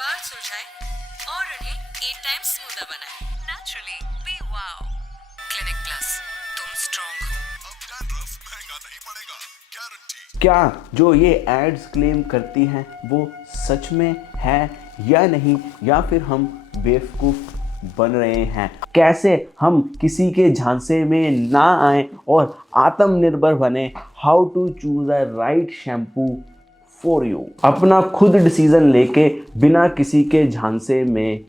बाल सुलझाएं और उन्हें 8 टाइम्स स्मूदर बनाएं। Naturally be wow. Clinic plus, तुम स्ट्रॉन्ग हो। अब डैंड्रफ महंगा नहीं पड़ेगा, गारंटी। क्या जो ये एड्स क्लेम करती हैं वो सच में है या नहीं, या फिर हम बेवकूफ़ बन रहे हैं? कैसे हम किसी के झांसे में ना आए और आत्मनिर्भर बने? How to choose a right shampoo for you. अपना खुद डिसीजन लेके बिना किसी के झांसे में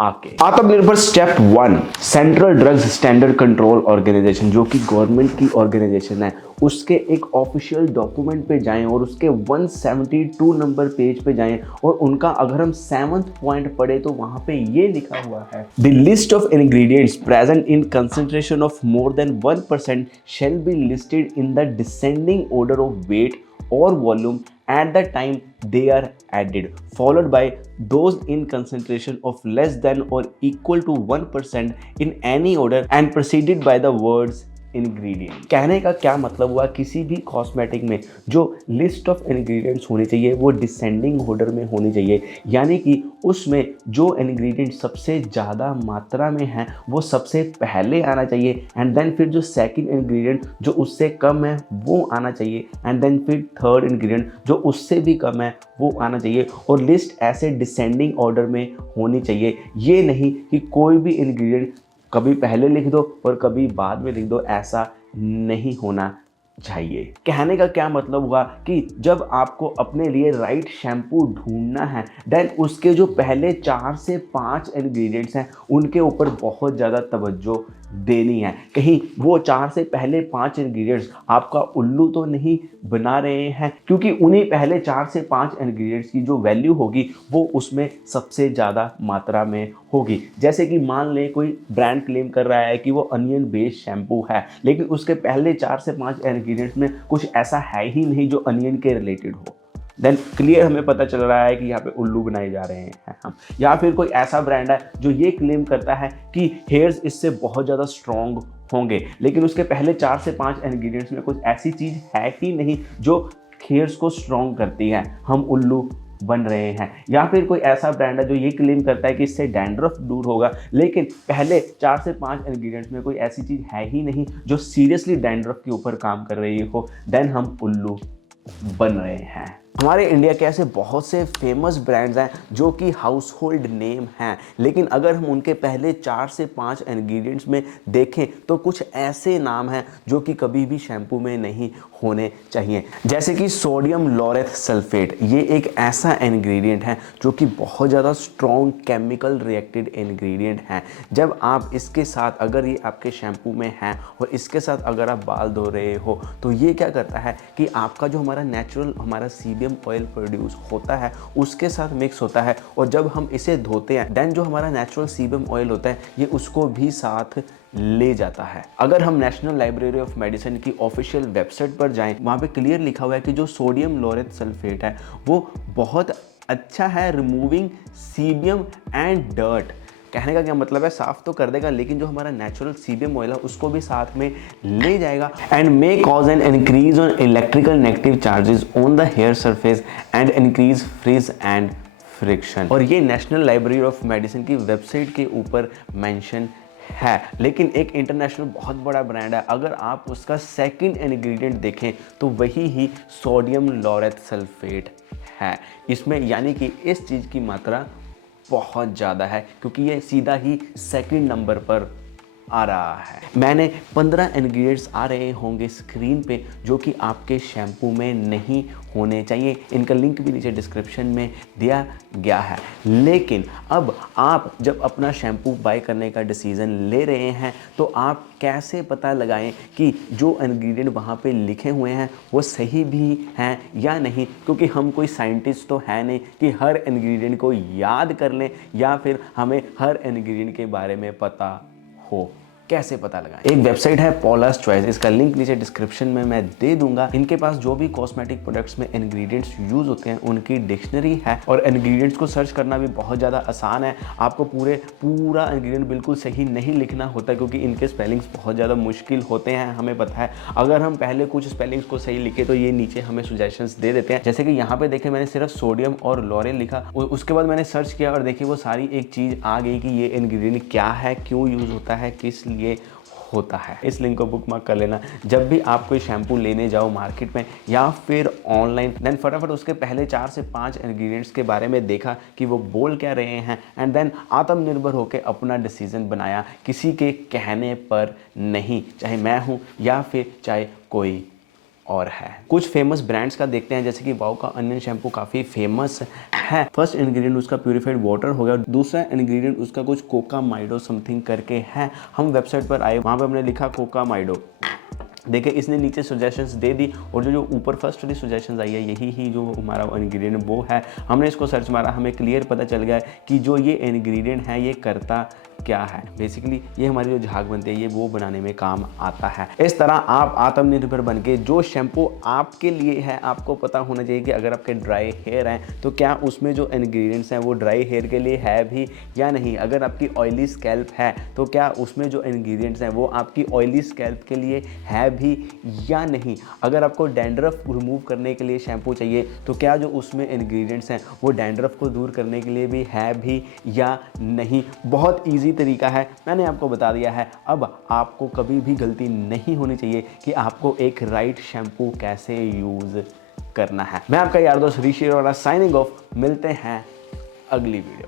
आके। आत्मनिर्भर step 1, central drugs standard control organisation, जो कि गवर्नमेंट की ऑर्गेनाइजेशन है, उसके एक ऑफिशियल डॉक्यूमेंट पे जाएं और उसके 172 नंबर पेज पे जाएं और उनका अगर हम 7th पॉइंट पढ़े तो वहां पे ये लिखा हुआ है, the list of ingredients present in concentration of more than 1% shall be listed in the descending order of weight or volume at the time they are added, followed by those in concentration of less than or equal to 1% in any order and preceded by the words ingredient. कहने का क्या मतलब हुआ, किसी भी cosmetic में जो list of ingredients होनी चाहिए वो डिसेंडिंग ऑर्डर में होनी चाहिए, यानी कि उसमें जो इंग्रेडिएंट सबसे ज़्यादा मात्रा में है वो सबसे पहले आना चाहिए, एंड देन फिर जो सेकंड इंग्रेडिएंट जो उससे कम है वो आना चाहिए, एंड देन फिर थर्ड इंग्रेडिएंट जो उससे भी कम है वो आना चाहिए, और लिस्ट ऐसे डिसेंडिंग ऑर्डर में होनी चाहिए। ये नहीं कि कोई भी इंग्रेडिएंट कभी पहले लिख दो और कभी बाद में लिख दो, ऐसा नहीं होना चाहिए। कहने का क्या मतलब हुआ कि जब आपको अपने लिए राइट शैम्पू ढूंढना है, देन उसके जो पहले 4 से 5 इंग्रेडिएंट्स हैं उनके ऊपर बहुत ज़्यादा तवज्जो देनी है। कहीं वो 4 से पहले 5 इंग्रेडिएंट्स आपका उल्लू तो नहीं बना रहे हैं, क्योंकि उन्हीं पहले 4 से 5 इंग्रेडिएंट्स की जो वैल्यू होगी वो उसमें सबसे ज़्यादा मात्रा में होगी। जैसे कि मान लें कोई ब्रांड क्लेम कर रहा है कि वो अनियन बेस्ड शैम्पू है, लेकिन उसके पहले 4 से 5 इंग्रेडिएंट्स में कुछ ऐसा है ही नहीं जो अनियन के रिलेटेड हो, देन क्लियर हमें पता चल रहा है कि यहाँ पे उल्लू बनाए जा रहे हैं हम। या फिर कोई ऐसा ब्रांड है जो ये क्लेम करता है कि हेयर्स इससे बहुत ज़्यादा स्ट्रॉन्ग होंगे, लेकिन उसके पहले 4 से 5 इंग्रेडिएंट्स में कुछ ऐसी चीज़ है ही नहीं जो हेयर्स को स्ट्रॉन्ग करती है, हम उल्लू बन रहे हैं। या फिर कोई ऐसा ब्रांड है जो ये क्लेम करता है कि इससे डैंड्रफ दूर होगा, लेकिन पहले 4 से 5 इंग्रेडिएंट्स में कोई ऐसी चीज़ है ही नहीं जो सीरियसली डैंड्रफ के ऊपर काम कर रही हो, देन हम उल्लू बन रहे हैं। हमारे इंडिया के ऐसे बहुत से फेमस ब्रांड्स हैं जो कि हाउस होल्ड नेम हैं, लेकिन अगर हम उनके पहले 4 से 5 इंग्रेडिएंट्स में देखें तो कुछ ऐसे नाम हैं जो कि कभी भी शैम्पू में नहीं होने चाहिए। जैसे कि सोडियम लॉरेट सल्फेट, ये एक ऐसा इंग्रेडिएंट है जो कि बहुत ज़्यादा स्ट्रॉन्ग केमिकल रिएक्टेड इंग्रेडिएंट है। जब आप इसके साथ, अगर ये आपके शैम्पू में है और इसके साथ अगर आप बाल धो रहे हो, तो ये क्या करता है कि आपका जो हमारा नेचुरल हमारा सीबियम ऑयल प्रोड्यूस होता है उसके साथ मिक्स होता है, और जब हम इसे धोते हैं देन जो हमारा नेचुरल सीबियम ऑयल होता है ये उसको भी साथ ले जाता है। अगर हम नेशनल लाइब्रेरी ऑफ मेडिसिन की ऑफिशियल वेबसाइट पर जाएं, वहाँ पे क्लियर लिखा हुआ है कि जो सोडियम लॉरेट सल्फेट है वो बहुत अच्छा है रिमूविंग सीबियम एंड डर्ट। कहने का क्या मतलब है, साफ तो कर देगा लेकिन जो हमारा नेचुरल सीबियम ऑयल है उसको भी साथ में ले जाएगा, and may cause an increase on electrical negative charges on the hair surface and increase frizz and friction. और ये नेशनल लाइब्रेरी ऑफ मेडिसिन की वेबसाइट के ऊपर मेंशन है। लेकिन एक इंटरनेशनल बहुत बड़ा ब्रांड है, अगर आप उसका सेकंड इंग्रेडिएंट देखें तो वही ही सोडियम लॉरेट सल्फेट है इसमें, यानी कि इस चीज़ की मात्रा बहुत ज़्यादा है क्योंकि ये सीधा ही सेकंड नंबर पर आ रहा है। मैंने 15 इंग्रेडिएंट्स आ रहे होंगे स्क्रीन पे जो कि आपके शैम्पू में नहीं होने चाहिए, इनका लिंक भी नीचे डिस्क्रिप्शन में दिया गया है। लेकिन अब आप जब अपना शैम्पू बाय करने का डिसीज़न ले रहे हैं तो आप कैसे पता लगाएं कि जो इंग्रेडिएंट वहाँ पे लिखे हुए हैं वो सही भी हैं या नहीं, क्योंकि हम कोई साइंटिस्ट तो है नहीं कि हर इंग्रेडिएंट को याद कर लें या फिर हमें हर इंग्रेडिएंट के बारे में पता हो। कैसे पता लगाएं। एक वेबसाइट है पॉलास चॉइस, इसका लिंक नीचे डिस्क्रिप्शन में मैं दे दूंगा। इनके पास जो भी कॉस्मेटिक प्रोडक्ट्स में इंग्रेडिएंट्स यूज होते हैं उनकी डिक्शनरी है और इंग्रेडिएंट्स को सर्च करना भी बहुत ज़्यादा आसान है। आपको पूरा इंग्रेडिएंट बिल्कुल सही नहीं लिखना होता क्योंकि इनके स्पेलिंग्स बहुत ज़्यादा मुश्किल होते हैं, हमें पता है। अगर हम पहले कुछ स्पेलिंग्स को सही लिखे तो ये नीचे हमें सजेशंस दे देते हैं। जैसे कि यहाँ पे देखें, मैंने सिर्फ सोडियम और लॉरेल लिखा, उसके बाद मैंने सर्च किया और देखिए वो सारी एक चीज़ आ गई कि ये इंग्रेडिएंट क्या है, क्यों यूज़ होता है, किस लिए होता है। इस लिंक को बुकमार्क कर लेना। जब भी आप कोई शैम्पू लेने जाओ मार्केट में या फिर ऑनलाइन, देन फटाफट उसके पहले 4 से 5 इंग्रेडिएंट्स के बारे में देखा कि वो बोल क्या रहे हैं एंड देन आत्मनिर्भर होकर अपना डिसीजन बनाया, किसी के कहने पर नहीं, चाहे मैं हूँ या फिर चाहे कोई और है। कुछ फेमस ब्रांड्स का देखते हैं, जैसे कि वाओ का अनियन शैम्पू काफ़ी फेमस है। फर्स्ट इंग्रेडिएंट उसका प्यूरिफाइड वाटर हो गया, दूसरा इंग्रेडिएंट उसका कुछ कोकामाइडो समथिंग करके है। हम वेबसाइट पर आए, वहाँ पर हमने लिखा कोकामाइडो, देखिए इसने नीचे सजेशंस दे दी और जो ऊपर फर्स्ट वाली सजेशंस आई है यही ही जो हमारा इंग्रेडिएंट वो है। हमने इसको सर्च मारा, हमें क्लियर पता चल गया कि जो ये इंग्रेडिएंट है ये करता क्या है। बेसिकली ये हमारी जो झाग बनती है ये वो बनाने में काम आता है। इस तरह आप आत्मनिर्भर बन के जो शैम्पू आपके लिए है, आपको पता होना चाहिए कि अगर आपके ड्राई हेयर हैं तो क्या उसमें जो इंग्रेडिएंट्स हैं वो ड्राई हेयर के लिए है भी या नहीं। अगर आपकी ऑयली स्कैल्प है तो क्या उसमें जो इंग्रेडिएंट्स हैं वो आपकी ऑयली स्कैल्प के लिए है भी या नहीं। अगर आपको डैंड्रफ रिमूव करने के लिए शैम्पू चाहिए तो क्या जो उसमें इंग्रेडिएंट्स हैं वो डैंड्रफ को दूर करने के लिए भी है भी या नहीं। बहुत ईजी तरीका है, मैंने आपको बता दिया है। अब आपको कभी भी गलती नहीं होनी चाहिए कि आपको एक राइट शैम्पू कैसे यूज करना है। मैं आपका यार दोस्त ऋषि अरोड़ा साइनिंग ऑफ, मिलते हैं अगली वीडियो।